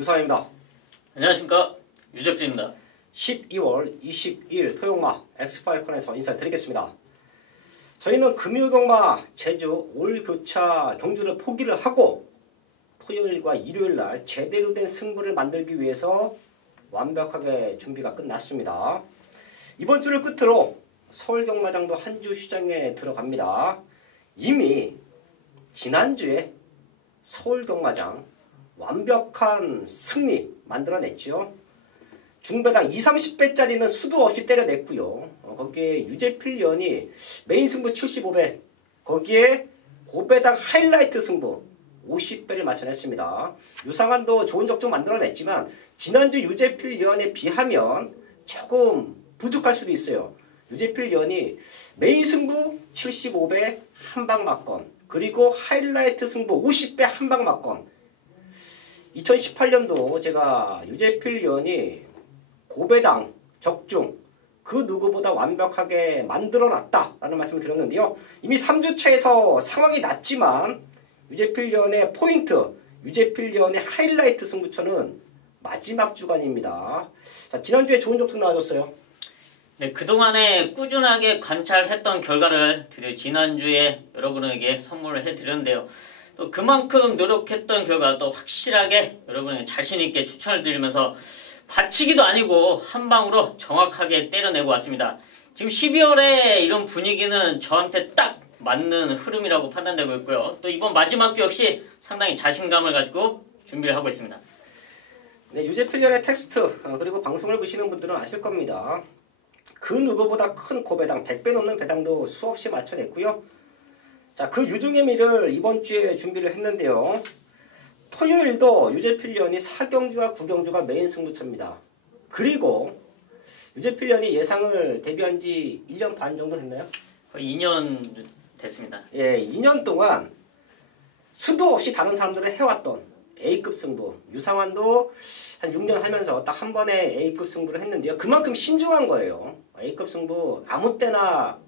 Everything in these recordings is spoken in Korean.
유사입니다. 안녕하십니까, 유적진입니다. 12월 22일 토요일마 엑스파일컨에서 인사드리겠습니다. 저희는 금요경마 제주 올교차 경주를 포기를 하고 토요일과 일요일날 제대로 된 승부를 만들기 위해서 완벽하게 준비가 끝났습니다. 이번 주를 끝으로 서울경마장도 한 주 휴장에 들어갑니다. 이미 지난주에 서울경마장 완벽한 승리 만들어냈죠. 중배당 20, 30배짜리는 수도 없이 때려냈고요. 거기에 유재필련이 메인 승부 75배, 거기에 고배당 하이라이트 승부 50배를 맞춰냈습니다. 유상한도 좋은 적중 만들어냈지만 지난주 유재필련에 비하면 조금 부족할 수도 있어요. 유재필련이 메인 승부 75배 한방 맞건, 그리고 하이라이트 승부 50배 한방 맞건. 2018년도 제가 유재필련이 고배당 적중 그 누구보다 완벽하게 만들어놨다라는 말씀을 드렸는데요. 이미 3주차에서 상황이 났지만 유재필련의 포인트, 유재필련의 하이라이트 승부처는 마지막 주간입니다. 자, 지난주에 좋은 적중 나와줬어요. 네, 그동안에 꾸준하게 관찰했던 결과를 드디어 지난주에 여러분에게 선물을 해드렸는데요. 또 그만큼 노력했던 결과 또 확실하게 여러분에게 자신있게 추천을 드리면서 받치기도 아니고 한 방으로 정확하게 때려내고 왔습니다. 지금 12월에 이런 분위기는 저한테 딱 맞는 흐름이라고 판단되고 있고요. 또 이번 마지막 주 역시 상당히 자신감을 가지고 준비를 하고 있습니다. 네, 유재필련의 텍스트 그리고 방송을 보시는 분들은 아실 겁니다. 그 누구보다 큰 고배당 100배 넘는 배당도 수없이 맞춰냈고요. 자, 그 유중의 미를 이번 주에 준비를 했는데요. 토요일도 유재필련이 4경주와 9경주가 메인 승부처입니다. 그리고 유재필련이 예상을 데뷔한 지 1년 반 정도 됐나요? 거의 2년 됐습니다. 예, 2년 동안 수도 없이 다른 사람들을 해왔던 A급 승부. 유상환도 한 6년 하면서 딱 한 번에 A급 승부를 했는데요. 그만큼 신중한 거예요. A급 승부 아무 때나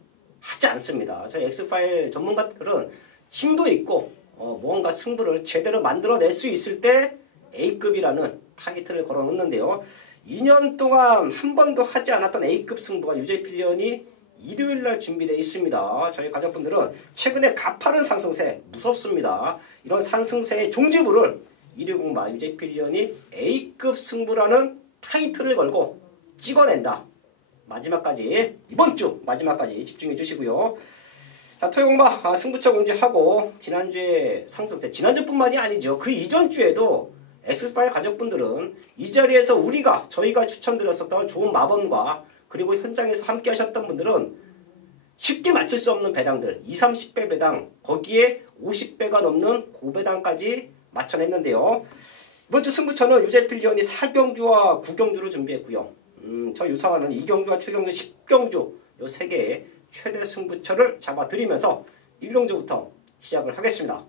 하지 않습니다. 저희 엑스파일 전문가들은 힘도 있고 무언가 승부를 제대로 만들어낼 수 있을 때 A급이라는 타이틀을 걸어놓는데요. 2년 동안 한 번도 하지 않았던 A급 승부가 유재필련이 일요일날 준비되어 있습니다. 저희 가족분들은 최근에 가파른 상승세 무섭습니다. 이런 상승세의 종지부를 120마 유재필련이 A급 승부라는 타이틀을 걸고 찍어낸다. 마지막까지, 이번 주 마지막까지 집중해 주시고요. 자, 토요일마 승부처 공지하고 지난주에 상승세, 지난주뿐만이 아니죠. 그 이전 주에도 엑스파일 가족분들은 이 자리에서 저희가 추천드렸었던 좋은 마번과 그리고 현장에서 함께 하셨던 분들은 쉽게 맞출 수 없는 배당들 20, 30배 배당, 거기에 50배가 넘는 고배당까지 맞춰냈는데요. 이번 주 승부처는 유재필련이 4경주와 9경주를 준비했고요. 저 유상환은 2경주와 7경주, 10경주 요 3개의 최대 승부처를 잡아드리면서 1경주부터 시작을 하겠습니다.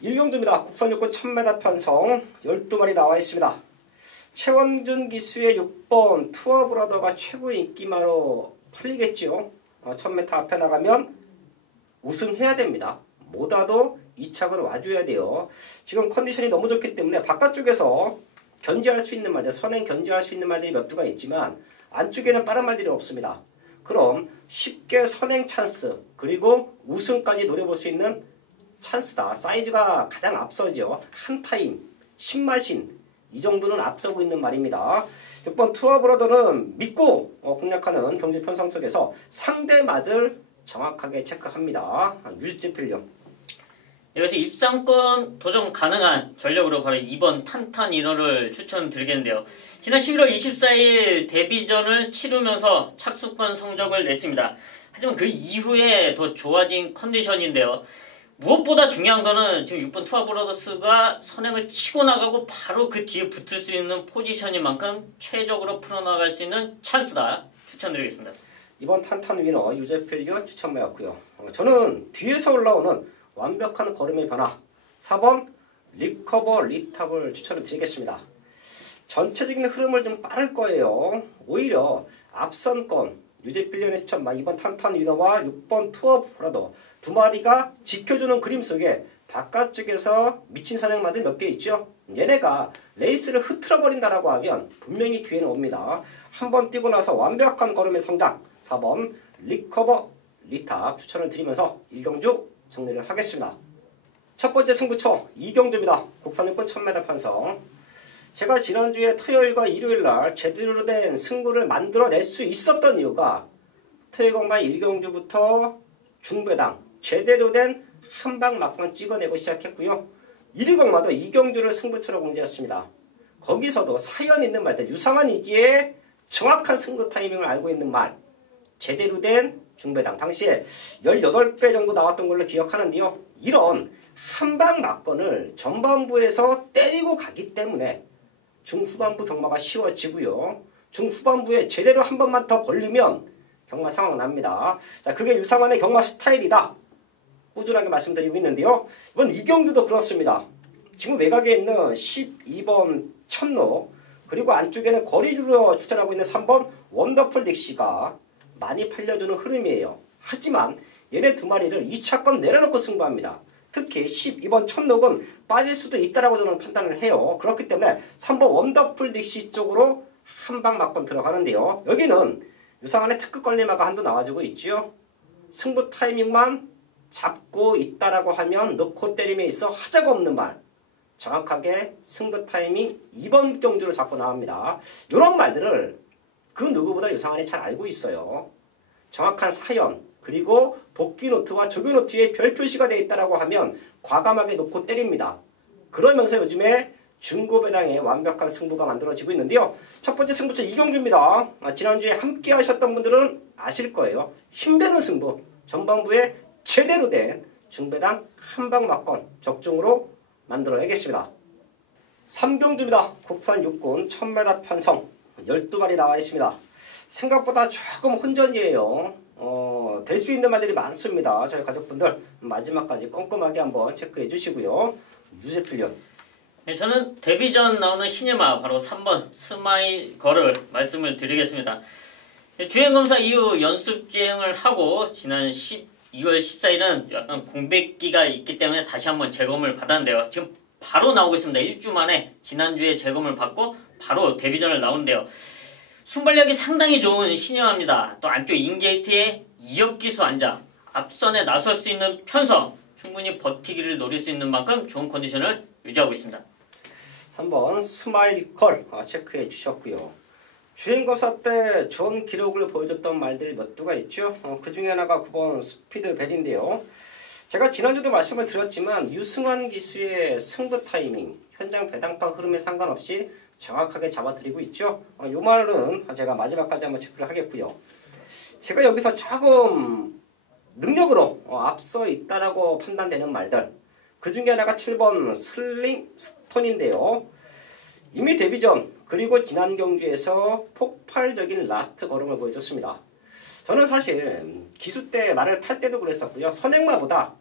일경주입니다. 국선육군 1000m 편성 12마리 나와 있습니다. 최원준 기수의 6번 투어브라더가 최고의 인기마로 팔리겠죠. 1000m 앞에 나가면 우승해야 됩니다. 못와도 2착으로 와줘야 돼요. 지금 컨디션이 너무 좋기 때문에 바깥쪽에서 견제할 수 있는 말들, 선행 견제할 수 있는 말들이 몇 두가 있지만 안쪽에는 빠른 말들이 없습니다. 그럼 쉽게 선행 찬스 그리고 우승까지 노려볼 수 있는 찬스다. 사이즈가 가장 앞서죠. 한 타임, 10마신 이 정도는 앞서고 있는 말입니다. 6번 투어브라더는 믿고 공략하는 경주 편성 속에서 상대 마들 정확하게 체크합니다. 유재필련. 여기서 입상권 도전 가능한 전력으로 바로 2번 탄탄 인어를 추천드리겠는데요. 지난 11월 24일 데뷔전을 치르면서 착수권 성적을 냈습니다. 하지만 그 이후에 더 좋아진 컨디션인데요. 무엇보다 중요한 거는 지금 6번 투어브라더스가 선행을 치고 나가고 바로 그 뒤에 붙을 수 있는 포지션인 만큼 최적으로 풀어나갈 수 있는 찬스다. 추천드리겠습니다. 이번 탄탄 위너 유재필련 추천받았고요. 저는 뒤에서 올라오는 완벽한 걸음의 변화 4번 리커버 리탑을 추천을 드리겠습니다. 전체적인 흐름을 좀 빠를 거예요. 오히려 앞선권 유제필리언의 추천 이번 탄탄 위너와 6번 투어포라도 두 마리가 지켜주는 그림 속에 바깥쪽에서 미친 선행마들 몇 개 있죠. 얘네가 레이스를 흐트러버린다라고 하면 분명히 기회는 옵니다. 한번 뛰고 나서 완벽한 걸음의 성장 4번 리커버 리탑 추천을 드리면서 1경주 정리를 하겠습니다. 첫 번째 승부처 2경주입니다. 국산육군 1000m 편성. 제가 지난주에 토요일과 일요일날 제대로 된 승부를 만들어낼 수 있었던 이유가 토요일과 1경주부터 중배당 제대로 된 한방 막판 찍어내고 시작했고요. 1위공마도 2경주를 승부처로 공지했습니다. 거기서도 사연 있는 말들 유상한이기에 정확한 승부 타이밍을 알고 있는 말 제대로 된 중배당 당시에 18배 정도 나왔던 걸로 기억하는데요. 이런 한방 막건을 전반부에서 때리고 가기 때문에 중후반부 경마가 쉬워지고요. 중후반부에 제대로 한 번만 더 걸리면 경마 상황 납니다. 자, 그게 유상한의 경마 스타일이다. 꾸준하게 말씀드리고 있는데요. 이번 이경주도 그렇습니다. 지금 외곽에 있는 12번 천로 그리고 안쪽에는 거리주로 추천하고 있는 3번 원더풀 딕시가 많이 팔려주는 흐름이에요. 하지만 얘네 두 마리를 2차권 내려놓고 승부합니다. 특히 12번 천록은 빠질 수도 있다라고 저는 판단을 해요. 그렇기 때문에 3번 원더풀 딕시 쪽으로 한방 막건 들어가는데요. 여기는 유상한의 특급 걸리마가 한도 나와주고 있죠. 승부 타이밍만 잡고 있다라고 하면 넣고 때림에 있어 하자가 없는 말. 정확하게 승부 타이밍 2번 경주로 잡고 나옵니다. 이런 말들을 그 누구보다 유상한이 잘 알고 있어요. 정확한 사연 그리고 복귀 노트와 조교 노트에 별 표시가 되어 있다라고 하면 과감하게 놓고 때립니다. 그러면서 요즘에 중고배당의 완벽한 승부가 만들어지고 있는데요. 첫 번째 승부처 이경주입니다. 지난주에 함께 하셨던 분들은 아실 거예요. 힘드는 승부 전반부에 제대로 된 중배당 한방 막건 적중으로 만들어내겠습니다. 3경주입니다. 국산 육군 1000m 편성 12마리 나와 있습니다. 생각보다 조금 혼전이에요. 될 수 있는 말들이 많습니다. 저희 가족분들 마지막까지 꼼꼼하게 한번 체크해 주시고요. 유제필리언. 네, 저는 데뷔 전 나오는 신예마 바로 3번 스마일 걸을 말씀을 드리겠습니다. 주행검사 이후 연습 주행을 하고 지난 2월 14일은 약간 공백기가 있기 때문에 다시 한번 재검을 받았는데요. 지금 바로 나오고 있습니다. 1주 만에 지난주에 재검을 받고 바로 데뷔전을 나오는데요. 순발력이 상당히 좋은 신예마입니다. 또 안쪽 인게이트에 2억 기수 안장, 앞선에 나설 수 있는 편성, 충분히 버티기를 노릴 수 있는 만큼 좋은 컨디션을 유지하고 있습니다. 3번 스마일 걸 체크해 주셨고요. 주행검사 때 좋은 기록을 보여줬던 말들이 몇 두가 있죠. 그 중에 하나가 9번 스피드벨인데요. 제가 지난주도 말씀을 드렸지만 유승환 기수의 승부 타이밍, 현장 배당판 흐름에 상관없이 정확하게 잡아드리고 있죠. 이 말은 제가 마지막까지 한번 체크를 하겠고요. 제가 여기서 조금 능력으로 앞서 있다라고 판단되는 말들 그 중에 하나가 7번 슬링 스톤인데요. 이미 데뷔 전 그리고 지난 경주에서 폭발적인 라스트 걸음을 보여줬습니다. 저는 사실 기수 때 말을 탈 때도 그랬었고요. 선행마보다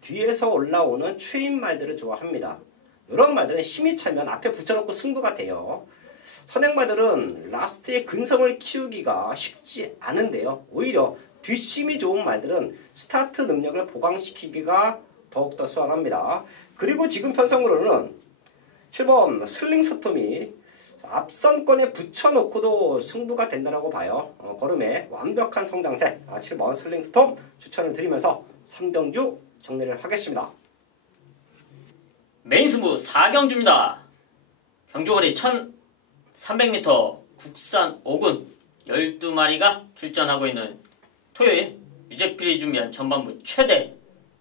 뒤에서 올라오는 추임 말들을 좋아합니다. 이런 말들은 힘이 차면 앞에 붙여놓고 승부가 돼요. 선행마들은 라스트의 근성을 키우기가 쉽지 않은데요. 오히려 뒷심이 좋은 말들은 스타트 능력을 보강시키기가 더욱더 수월합니다. 그리고 지금 편성으로는 7번 슬링 스톰이 앞선권에 붙여놓고도 승부가 된다고 봐요. 걸음의 완벽한 성장세 7번 슬링 스톰 추천을 드리면서 3경주 정리를 하겠습니다. 메인 승부 4경주입니다. 경주거리 1300m 국산 5군 12마리가 출전하고 있는 토요일 유제필이 준비한 전반부 최대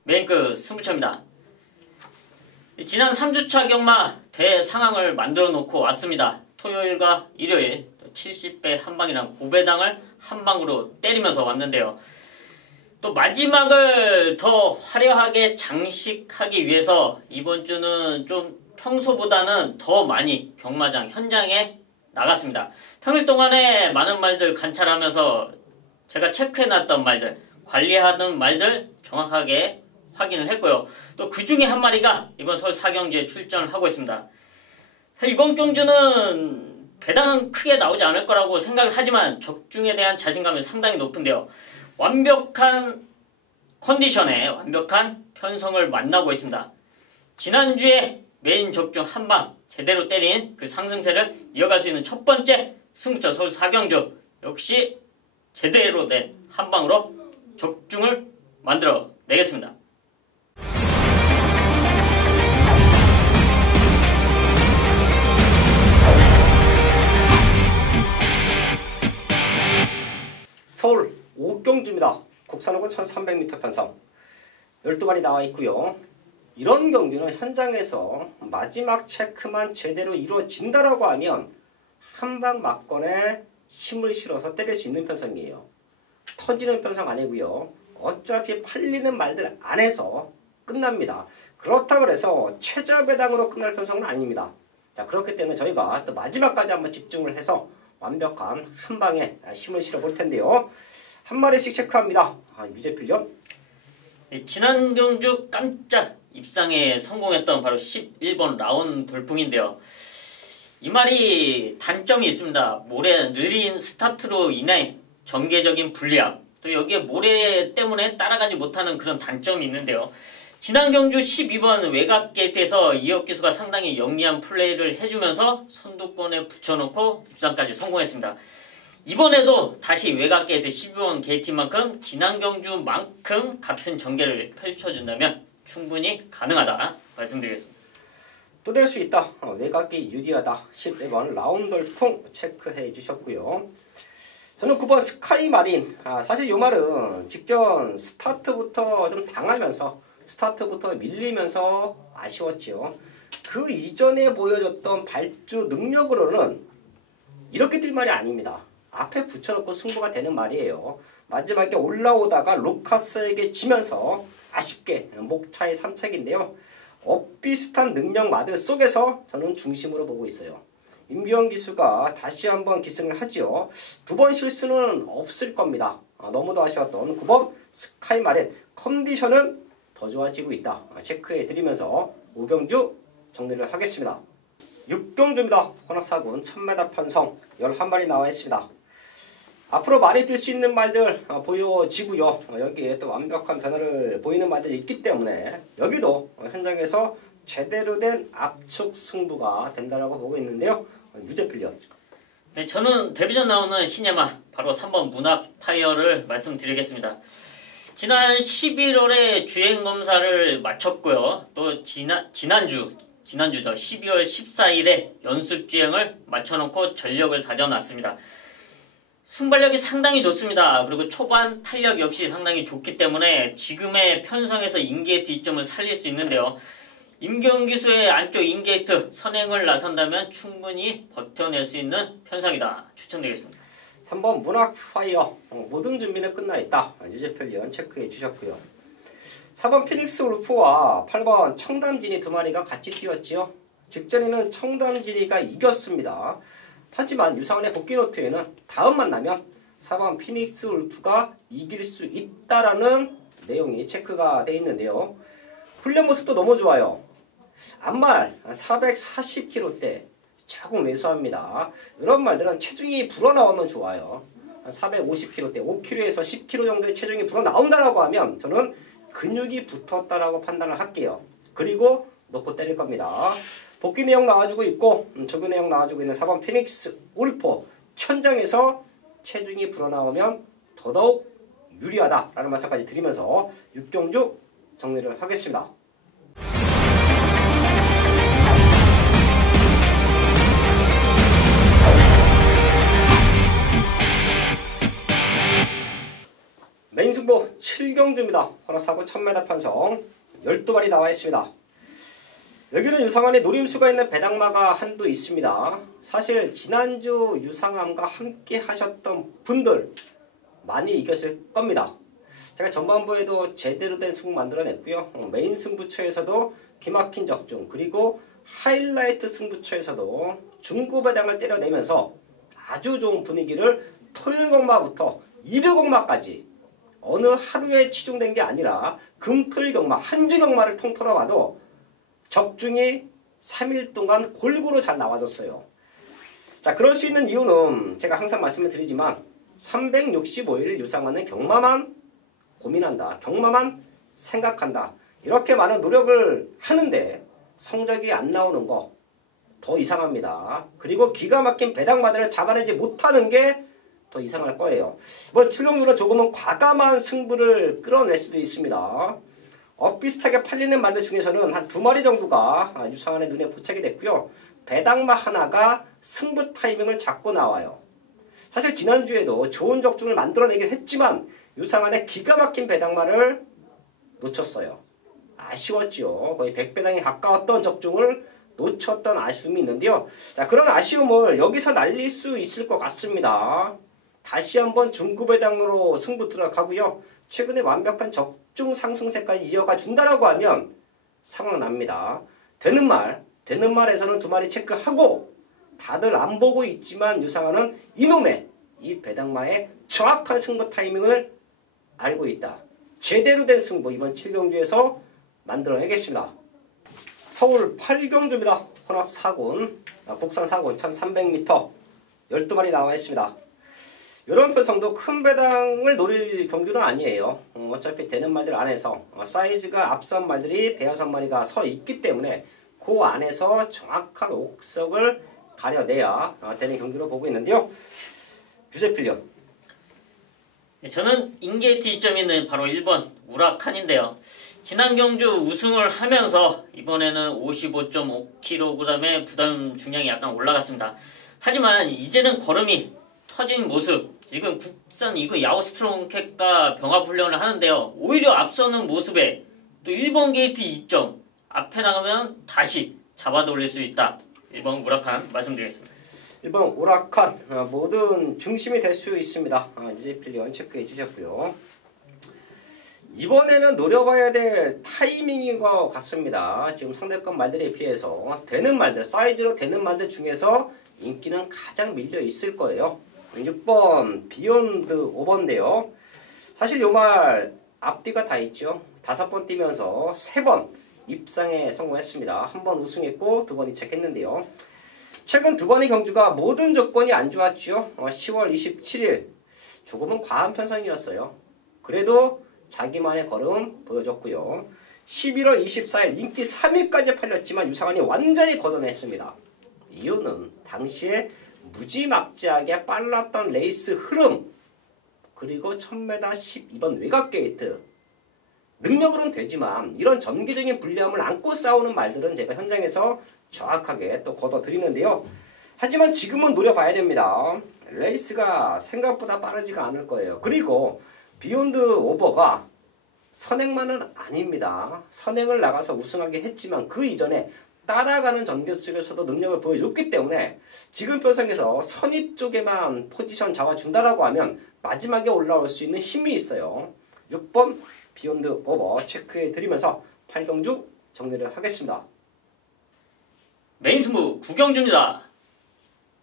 메인급 승부처입니다. 지난 3주차 경마 대상황을 만들어 놓고 왔습니다. 토요일과 일요일 70배 한방이랑 고배당을 한방으로 때리면서 왔는데요. 또 마지막을 더 화려하게 장식하기 위해서 이번 주는 좀 평소보다는 더 많이 경마장 현장에 나갔습니다. 평일 동안에 많은 말들 관찰하면서 제가 체크해놨던 말들, 관리하던 말들 정확하게 확인을 했고요. 또 그 중에 한 마리가 이번 서울 4경주에 출전을 하고 있습니다. 이번 경주는 배당은 크게 나오지 않을 거라고 생각을 하지만 적중에 대한 자신감이 상당히 높은데요. 완벽한 컨디션에 완벽한 편성을 만나고 있습니다. 지난주에 메인 적중 한방 제대로 때린 그 상승세를 이어갈 수 있는 첫 번째 승부처 서울 4경주 역시 제대로 된 한방으로 적중을 만들어 내겠습니다. 서울 5경주입니다. 국산호고 1300m 편성 12발이 나와 있고요. 이런 경기는 현장에서 마지막 체크만 제대로 이루어진다라고 하면 한방 막건에 힘을 실어서 때릴 수 있는 편성이에요. 터지는 편성 아니고요. 어차피 팔리는 말들 안에서 끝납니다. 그렇다 그래서 최저 배당으로 끝날 편성은 아닙니다. 자, 그렇기 때문에 저희가 또 마지막까지 한번 집중을 해서 완벽한 한방에 힘을 실어 볼 텐데요. 한 마리씩 체크합니다. 유재필련. 지난 경주 깜짝 입상에 성공했던 바로 11번 라온 돌풍인데요. 이 말이 단점이 있습니다. 모래 느린 스타트로 인해 전개적인 불리함, 또 여기에 모래 때문에 따라가지 못하는 그런 단점이 있는데요. 지난 경주 12번 외곽 게이트에서 이혁 기수가 상당히 영리한 플레이를 해주면서 선두권에 붙여놓고 입상까지 성공했습니다. 이번에도 다시 외곽 게이트 12번 게이트인 만큼 지난 경주만큼 같은 전개를 펼쳐준다면 충분히 가능하다 말씀드리겠습니다. 또 될 수 있다. 외곽이 유리하다. 11번 라운돌풍 체크해 주셨고요. 저는 9번 스카이 마린. 사실 이 말은 직전 스타트부터 좀 당하면서 스타트부터 밀리면서 아쉬웠지요. 그 이전에 보여줬던 발주 능력으로는 이렇게 뛸 말이 아닙니다. 앞에 붙여놓고 승부가 되는 말이에요. 마지막에 올라오다가 루카스에게 지면서 아쉽게 목차의 3착인데요. 비슷한 능력 마들 속에서 저는 중심으로 보고 있어요. 임규영 기수가 다시 한번 기승을 하지요. 2번 실수는 없을 겁니다. 너무도 아쉬웠던 9번 스카이 마린. 컨디션은 더 좋아지고 있다. 체크해 드리면서 5경주 정리를 하겠습니다. 6경주입니다. 혼합사군 1000m 편성 11마리 나와 있습니다. 앞으로 많이 뛸 수 있는 말들 보여지고요. 여기에 또 완벽한 변화를 보이는 말들이 있기 때문에 여기도 현장에서 제대로 된 압축 승부가 된다라고 보고 있는데요. 유재필련. 네, 저는 데뷔전 나오는 시네마 바로 3번 문학 파이어를 말씀드리겠습니다. 지난 11월에 주행검사를 마쳤고요. 또 지난주죠. 12월 14일에 연습주행을 맞춰놓고 전력을 다져놨습니다. 순발력이 상당히 좋습니다. 그리고 초반 탄력 역시 상당히 좋기 때문에 지금의 편성에서 인게이트 이점을 살릴 수 있는데요. 임경 기수의 안쪽 인게이트 선행을 나선다면 충분히 버텨낼 수 있는 편성이다. 추천드리겠습니다. 3번 문학 파이어. 모든 준비는 끝나 있다. 유재필련 체크해 주셨고요. 4번 피닉스 울프와 8번 청담진이 2마리가 같이 뛰었지요. 직전에는 청담진이가 이겼습니다. 하지만 유상원의 복귀 노트에는 다음 만나면 4번 피닉스 울프가 이길 수 있다라는 내용이 체크가 되어 있는데요. 훈련 모습도 너무 좋아요. 앞말 440kg대 조금 왜소합니다. 이런 말들은 체중이 불어나오면 좋아요. 450kg대 5kg에서 10kg 정도의 체중이 불어나온다라고 하면 저는 근육이 붙었다라고 판단을 할게요. 그리고 놓고 때릴 겁니다. 복귀 내용 나와주고 있고 조교 내용 나와주고 있는 4번 피닉스 울프 천장에서 체중이 불어나오면 더더욱 유리하다라는 말씀까지 드리면서 6경주 정리를 하겠습니다. 메인 승부 7경주입니다. 혼합사고 1000m 편성 12발이 나와 있습니다. 여기는 유상암에 노림수가 있는 배당마가 한도 있습니다. 사실 지난주 유상암과 함께 하셨던 분들 많이 이겼을 겁니다. 제가 전반부에도 제대로 된 승부 만들어냈고요. 메인 승부처에서도 기막힌 적중 그리고 하이라이트 승부처에서도 중고 배당을 때려내면서 아주 좋은 분위기를 토요일 경마부터 일요 경마까지 어느 하루에 치중된 게 아니라 금토일 경마 한 주 경마를 통틀어 봐도 적중이 3일 동안 골고루 잘 나와줬어요. 자, 그럴 수 있는 이유는 제가 항상 말씀을 드리지만 365일 유상환은 경마만 고민한다. 경마만 생각한다. 이렇게 많은 노력을 하는데 성적이 안 나오는 거 더 이상합니다. 그리고 기가 막힌 배당마들을 잡아내지 못하는 게 더 이상할 거예요. 뭐 칠룡주로 조금은 과감한 승부를 끌어낼 수도 있습니다. 비슷하게 팔리는 말들 중에서는 한 2마리 정도가 유상환의 눈에 포착이 됐고요. 배당마 하나가 승부 타이밍을 잡고 나와요. 사실 지난주에도 좋은 적중을 만들어내긴 했지만 유상환의 기가 막힌 배당마를 놓쳤어요. 아쉬웠죠. 거의 100배당에 가까웠던 적중을 놓쳤던 아쉬움이 있는데요. 자, 그런 아쉬움을 여기서 날릴 수 있을 것 같습니다. 다시 한번 중구배당으로 승부 들어가고요. 최근에 완벽한 적중 상승세까지 이어가 준다라고 하면 상황 납니다. 되는 말에서는 2마리 체크하고 다들 안 보고 있지만 유상환은 이놈의 이 배당마의 정확한 승부 타이밍을 알고 있다. 제대로 된 승부 이번 7경주에서 만들어내겠습니다. 서울 8경주입니다. 혼합 4군, 국산 4군 1300m 12마리 나와 있습니다. 이런 편성도 큰 배당을 노릴 경주는 아니에요. 어차피 되는 말들 안에서 사이즈가 앞선 말들이 대여섯 마리가 서 있기 때문에 그 안에서 정확한 옥석을 가려내야 되는 경기로 보고 있는데요. 유제필련. 저는 인게이트 이점이 있는 바로 1번 우라칸인데요. 지난 경주 우승을 하면서 이번에는 55.5kg의 부담 중량이 약간 올라갔습니다. 하지만 이제는 걸음이 터진 모습, 지금 국산 이거 야오스트롱캣과 병합훈련을 하는데요. 오히려 앞서는 모습에 또 1번 게이트 2점 앞에 나가면 다시 잡아 돌릴 수 있다. 1번 우라칸 말씀드리겠습니다. 1번 우라칸 모든 중심이 될 수 있습니다. 유제필련 체크해 주셨고요. 이번에는 노려봐야 될 타이밍인 것 같습니다. 지금 상대권 말들에 비해서 되는 말들, 사이즈로 되는 말들 중에서 인기는 가장 밀려 있을 거예요. 6번 비욘드 5번인데요. 사실 요 말 앞뒤가 다 있죠. 5번 뛰면서 3번 입상에 성공했습니다. 1번 우승했고 2번 이착했는데요. 최근 2번의 경주가 모든 조건이 안 좋았죠. 10월 27일 조금은 과한 편성이었어요. 그래도 자기만의 걸음 보여줬고요. 11월 24일 인기 3위까지 팔렸지만 유상환이 완전히 걷어냈습니다. 이유는 당시에 무지막지하게 빨랐던 레이스 흐름 그리고 1000m 12번 외곽 게이트 능력으로는 되지만 이런 전기적인 불리함을 안고 싸우는 말들은 제가 현장에서 정확하게 또 걷어드리는데요. 하지만 지금은 노려봐야 됩니다. 레이스가 생각보다 빠르지가 않을 거예요. 그리고 비욘드 오버가 선행만은 아닙니다. 선행을 나가서 우승하긴 했지만 그 이전에 따라가는 전개 속에서도 능력을 보여줬기 때문에 지금 편성에서 선입 쪽에만 포지션 잡아준다라고 하면 마지막에 올라올 수 있는 힘이 있어요. 6번 비욘드 오버 체크해 드리면서 8경주 정리를 하겠습니다. 메인 승부 9경주입니다.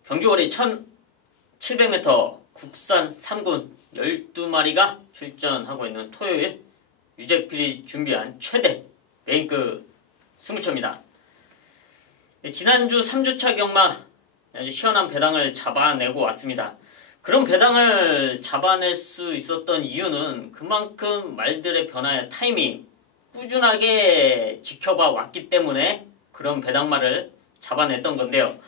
경주거리 1700m 국산 3군 12마리가 출전하고 있는 토요일 유제필이 준비한 최대 메인급 승부처입니다. 지난주 3주차 경마 아주 시원한 배당을 잡아내고 왔습니다. 그런 배당을 잡아낼 수 있었던 이유는 그만큼 말들의 변화의 타이밍 꾸준하게 지켜봐 왔기 때문에 그런 배당말을 잡아냈던 건데요.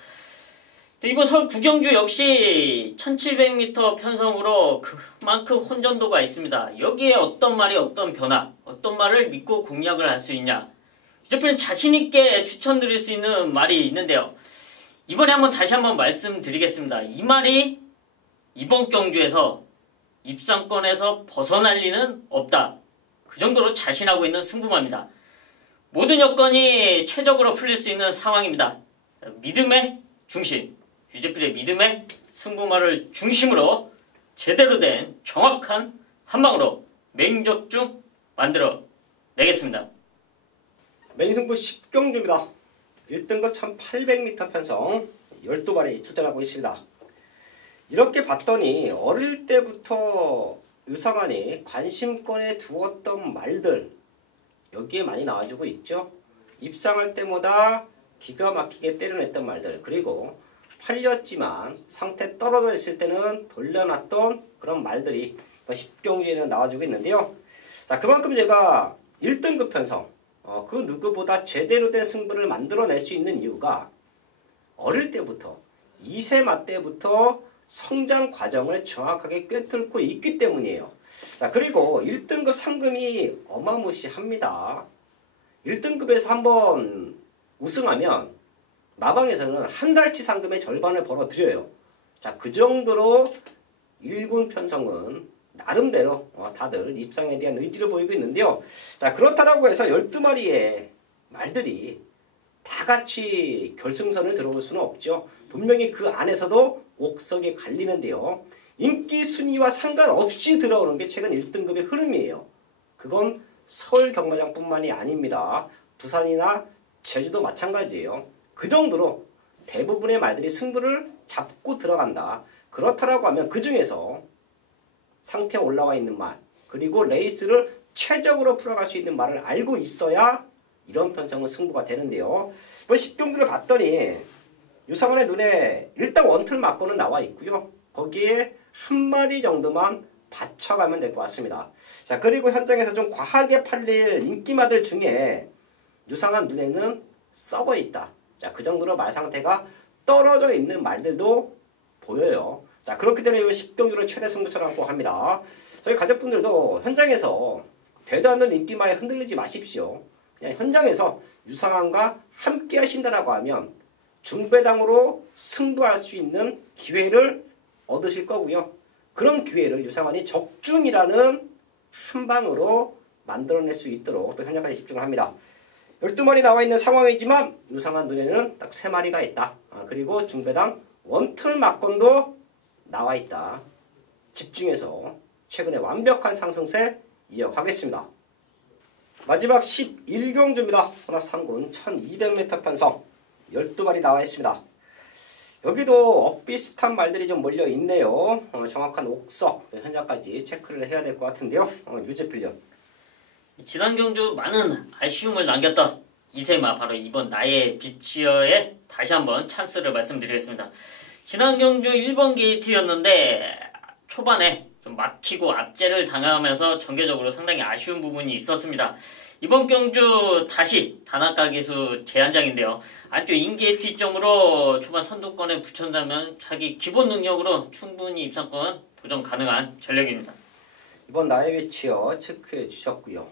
이번 서울 구경주 역시 1700m 편성으로 그만큼 혼전도가 있습니다. 여기에 어떤 말이 어떤 변화, 어떤 말을 믿고 공략을 할 수 있냐. 유제필은 자신있게 추천드릴 수 있는 말이 있는데요. 이번에 다시 한번 말씀드리겠습니다. 이 말이 이번 경주에서 입상권에서 벗어날 리는 없다. 그 정도로 자신하고 있는 승부마입니다. 모든 여건이 최적으로 풀릴 수 있는 상황입니다. 믿음의 중심, 유제필의 믿음의 승부마를 중심으로 제대로 된 정확한 한방으로 맹적중 만들어 내겠습니다. 메인승부 10경주입니다. 1등급 1800m 편성 12마리 출전하고 있습니다. 이렇게 봤더니 어릴 때부터 유상환이 관심권에 두었던 말들 여기에 많이 나와주고 있죠. 입상할 때마다 기가 막히게 때려냈던 말들 그리고 팔렸지만 상태 떨어져 있을 때는 돌려놨던 그런 말들이 10경주에는 나와주고 있는데요. 자, 그만큼 제가 1등급 편성, 그 누구보다 제대로 된 승부를 만들어낼 수 있는 이유가 어릴 때부터 2세 때부터 성장 과정을 정확하게 꿰뚫고 있기 때문이에요. 자, 그리고 1등급 상금이 어마무시합니다. 1등급에서 한번 우승하면 마방에서는 한 달치 상금의 절반을 벌어들여요. 자, 그 정도로 1군 편성은 나름대로 다들 입상에 대한 의지를 보이고 있는데요. 자, 그렇다라고 해서 12마리의 말들이 다 같이 결승선을 들어올 수는 없죠. 분명히 그 안에서도 옥석이 갈리는데요. 인기 순위와 상관없이 들어오는 게 최근 1등급의 흐름이에요. 그건 서울 경마장뿐만이 아닙니다. 부산이나 제주도 마찬가지예요. 그 정도로 대부분의 말들이 승부를 잡고 들어간다. 그렇다라고 하면 그 중에서 상태에 올라와 있는 말, 그리고 레이스를 최적으로 풀어갈 수 있는 말을 알고 있어야 이런 편성은 승부가 되는데요. 10경주를 봤더니 유상원의 눈에 일단 원틀 맞고는 나와 있고요. 거기에 한 마리 정도만 받쳐가면 될 것 같습니다. 자, 그리고 현장에서 좀 과하게 팔릴 인기마들 중에 유상한 눈에는 썩어 있다. 자, 그 정도로 말 상태가 떨어져 있는 말들도 보여요. 자, 그렇기 때문에 이 10경주를 최대 승부처럼 꼭 합니다. 저희 가족분들도 현장에서 되도 않는 인기마에 흔들리지 마십시오. 그냥 현장에서 유상한과 함께 하신다라고 하면 중배당으로 승부할 수 있는 기회를 얻으실 거고요. 그런 기회를 유상한이 적중이라는 한 방으로 만들어낼 수 있도록 또 현장까지 집중을 합니다. 12마리 나와 있는 상황이지만 유상한 눈에는 딱 3마리가 있다. 그리고 중배당 원틀 막건도 나와 있다. 집중해서 최근에 완벽한 상승세 이어가겠습니다. 마지막 11경주입니다. 혼합 3군 1200m 편성 12마리 나와 있습니다. 여기도 엇비슷한 말들이 좀 몰려 있네요. 정확한 옥석 현장까지 체크를 해야 될 것 같은데요. 유재필련. 지난 경주 많은 아쉬움을 남겼던 이세마, 바로 이번 나의 비치어에 다시 한번 찬스를 말씀드리겠습니다. 지난 경주 1번 게이트였는데 초반에 좀 막히고 압제를 당하면서 전개적으로 상당히 아쉬운 부분이 있었습니다. 이번 경주 다시 단아까 기수 제한장인데요. 안쪽 인게이트 점으로 초반 선두권에 붙였다면 자기 기본 능력으로 충분히 입상권 도전 가능한 전력입니다. 이번 나의 위치요 체크해 주셨고요.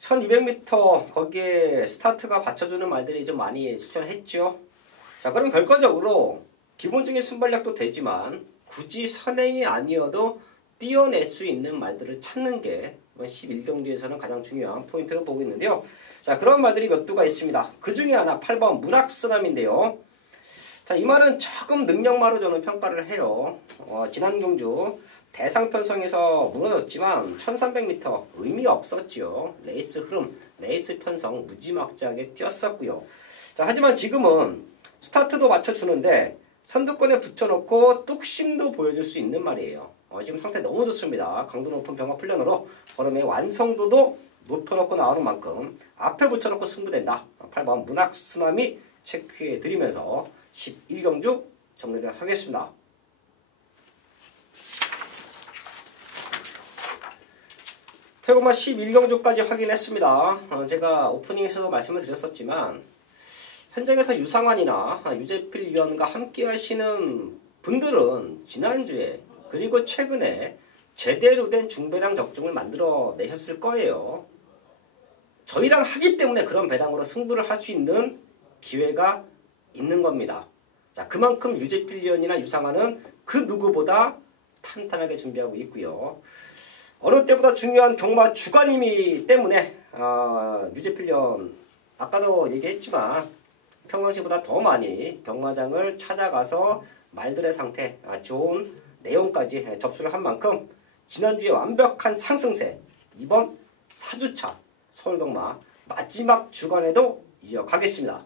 1200m 거기에 스타트가 받쳐주는 말들이 좀 많이 추천했죠. 자, 그럼 결과적으로 기본적인 순발력도 되지만 굳이 선행이 아니어도 띄어낼 수 있는 말들을 찾는 게 이번 11경주에서는 가장 중요한 포인트로 보고 있는데요. 자, 그런 말들이 몇 두가 있습니다. 그 중에 하나 8번 문학스남인데요. 자, 이 말은 조금 능력마로 저는 평가를 해요. 지난 경주 대상 편성에서 무너졌지만 1300m 의미 없었죠. 레이스 흐름, 레이스 편성 무지막지하게 뛰었었고요. 자, 하지만 지금은 스타트도 맞춰주는데 선두권에 붙여놓고 뚝심도 보여줄 수 있는 말이에요. 지금 상태 너무 좋습니다. 강도 높은 병합 훈련으로 걸음의 완성도도 높여놓고 나오는 만큼 앞에 붙여놓고 승부된다. 8번 문학스남이 체크해 드리면서 11경주 정리를 하겠습니다. 태고마 11경주까지 확인했습니다. 제가 오프닝에서도 말씀을 드렸었지만 현장에서 유상환이나 유재필 위원과 함께 하시는 분들은 지난주에 그리고 최근에 제대로 된 중배당 적중을 만들어 내셨을 거예요. 저희랑 하기 때문에 그런 배당으로 승부를 할 수 있는 기회가 있는 겁니다. 자, 그만큼 유재필 위원이나 유상환은 그 누구보다 탄탄하게 준비하고 있고요. 어느 때보다 중요한 경마 주관이기 때문에 유재필 위원 아까도 얘기했지만 평상시보다 더 많이 경마장을 찾아가서 말들의 상태, 좋은 내용까지 접수를 한 만큼 지난주에 완벽한 상승세, 이번 4주차 서울경마 마지막 주간에도 이어가겠습니다.